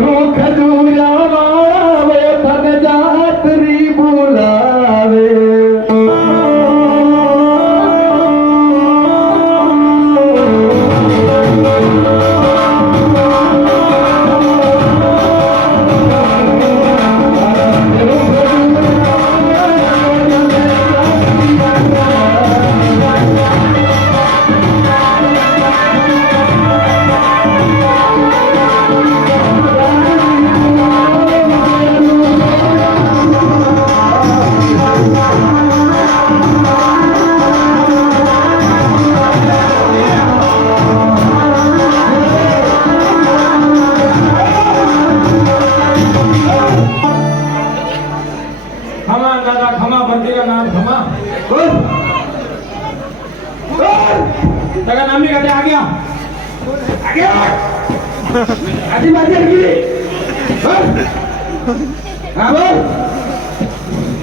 रू खजूरा वावे थन जातरी बुलावे तगा नाम भी कहते आ गया आधी बाजी लगी हाँ बोल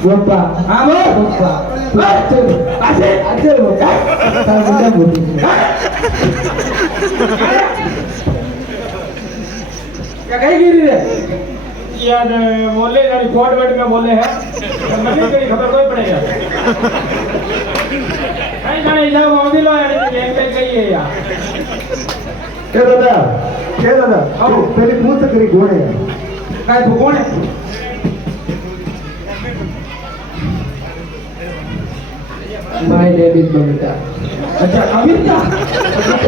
गोपा हाँ बोल गोपा आचे आचे गोपा तार मुंडा बोली क्या कही गिरी रे यार बोले यार कोर्ट बैठ में बोले हैं मुझे कोई खबर कोई पड़ेगा कहीं कहीं जाओ मोदी लो यार ये कहीं है यार क्या दादा अब पहले पूछ करी कौन है काय तू कौन है माय नेम इज बबीता अच्छा कविता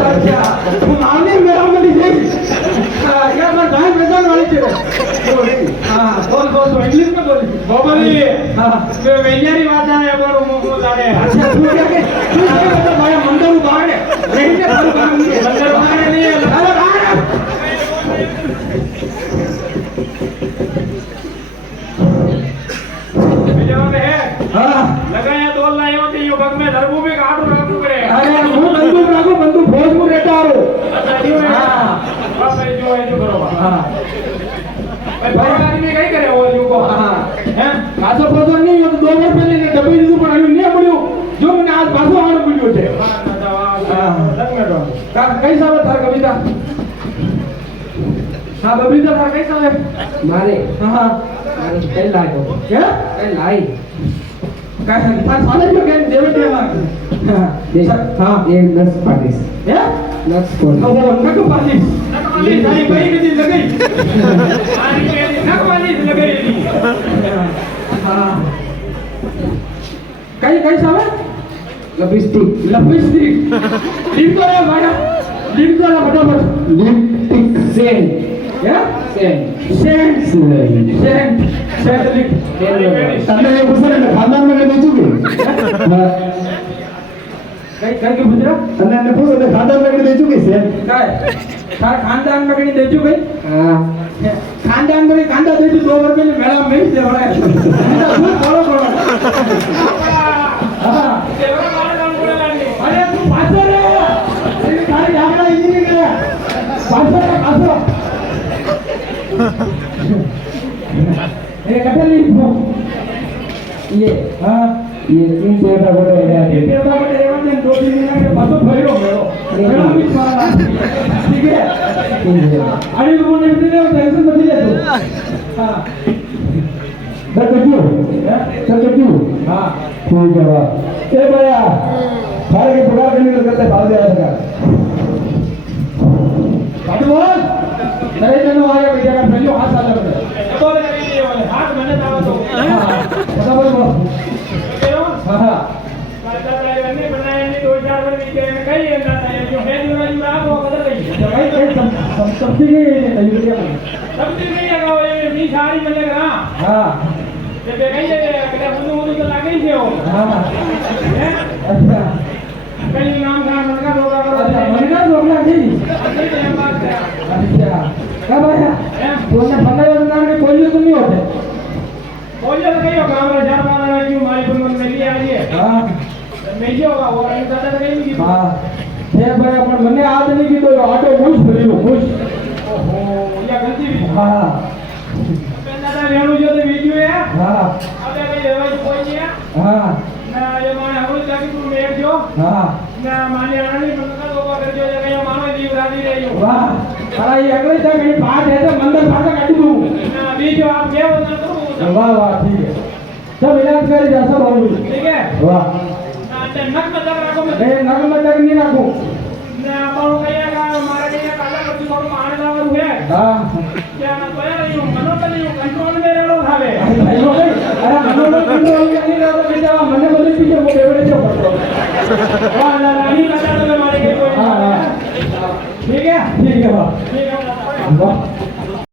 अच्छा तू नाम नहीं मेरा वाली है क्या मैं गाय बेचने वाली थी हां बोल बोल तो इंग्लिश में बोल बोली हां मैं वेन्यारी बात है और मुंह लाड़े अच्छा तू क्या के तो भाई मंदिर बाहर है नहीं है मंदिर बाहर नहीं है अरे बाहर विजय है हां लगाया दो लाए होते यो बग में धरबू में काटू रखू करे अरे वो बंदूक रखो बंदूक भोज में रहता हो अच्छा जी हां बस जो है जो करो हां भाई भाई आदमी कहीं करे वो जो को हां हैं पासो पासो नहीं हो तो 2 बार पहले ने डबी દીધું પણ આનું નહીં મળ્યું જો મને આજ પાછો આવવાનું પડ્યું છે હાं લગ મેડો કા કઈ સાવે તાર કવિતા हां बबीता तार कई सावे मारे हां मारे कई लायो क्या कई लाई काय तार साले जो के देवे देवा हां हां ये नस पाटिस है नस कोन वो नक पाटिस ये सारी कई कदी लगई सारी कई नक पाटिस लगई हां कई कई सावे लिपस्टिक लिपस्टिक लिप तो है भाई लिप तो है फटाफट लिपस्टिक सेंट या सेंट सेंट सेंट सेंट लिप तन्ने ये पूछने ने खानदान में दे चुके कई कई के पूछ रहा तन्ने ने पूछने खानदान में दे चुके सेंट काय तार खानदान में कहीं दे चुके हां खानदान में कांदा दे 2 बार पहले मेला में ही देवड़ा है बोलो बोलो हां देवड़ा वाला काम बोले लानी अरे तू पाछो रे तेरी सारी झागड़ा इंजीनियर है पाछो रे पाछो ये कटली ये हां ये 3 पेटा बोले है ये पेटा बोले है मतलब 2-3 दिन के पाछो भरियो मेरा भी मारा ठीक है अरे तू बोले इतने टेंशन मत ले तू हां सकजू हां ठीक है वाह ए भैया सारे के पगार करने करते बाल दे आएगा काट बोल नरे जनो आया बेटा का पहले हाथ साल लगे बोल करी ये वाले हाथ मैंने दावा तो पता बोल हां करता है नहीं बनाया नहीं 2-4 बार नीचे में कई अंदर है जो है जो आप वो बदल गई भाई सब्जी की तैयारी है सब्जी नहीं है वो ये मी सारी में लग रहा हां ये कहीं ये बेटा मुंडू मुंडू तो लगे ही थे वो हां अच्छा कई नाम का मनका होगा अच्छा मनका होगा जी अच्छा क्या भाई तूने 15 नाम के कोई तो नहीं होते कोई तो कहीं होगा हमारा जान माना है क्यों मारी पर मन मिली आ रही है हां नहीं होगा वो नहीं दादा कहीं नहीं हां ये भाई अपन मने आज नहीं की तो ऑटो मुझ भरियो मुझ ओहो या गलती हां दादा रेणु जो तो वीडियो है हां अबे कहीं लेवा कोई नहीं है हां ना ये माने हम जाके तू मेट जो हां ना माने आना नहीं मनका लोग कर जो जगह मानो लीव रादी रही हो वाह अरे ये अगले तक मेरी बात है तो मंदिर भागा काट दूं अभी जो आप गए हो ना तो वाह वाह ठीक है सब इलाज कर जैसा बाबू ठीक है वाह नक मत रखो मैं नक मत नहीं रखो ना पारो कया का मारे ने काला कछु को मारने वाला हुए हां क्या ना तो नहीं हूं मनो तो नहीं हूं कंट्रोल में रहो भावे अरे मनो कंट्रोल में नहीं रहो बेटा मने बोले पीछे वो बेवड़े जो पड़ो वाह ना नहीं पता तो मारे के कोई हां ठीक है वाह ठीक है वाह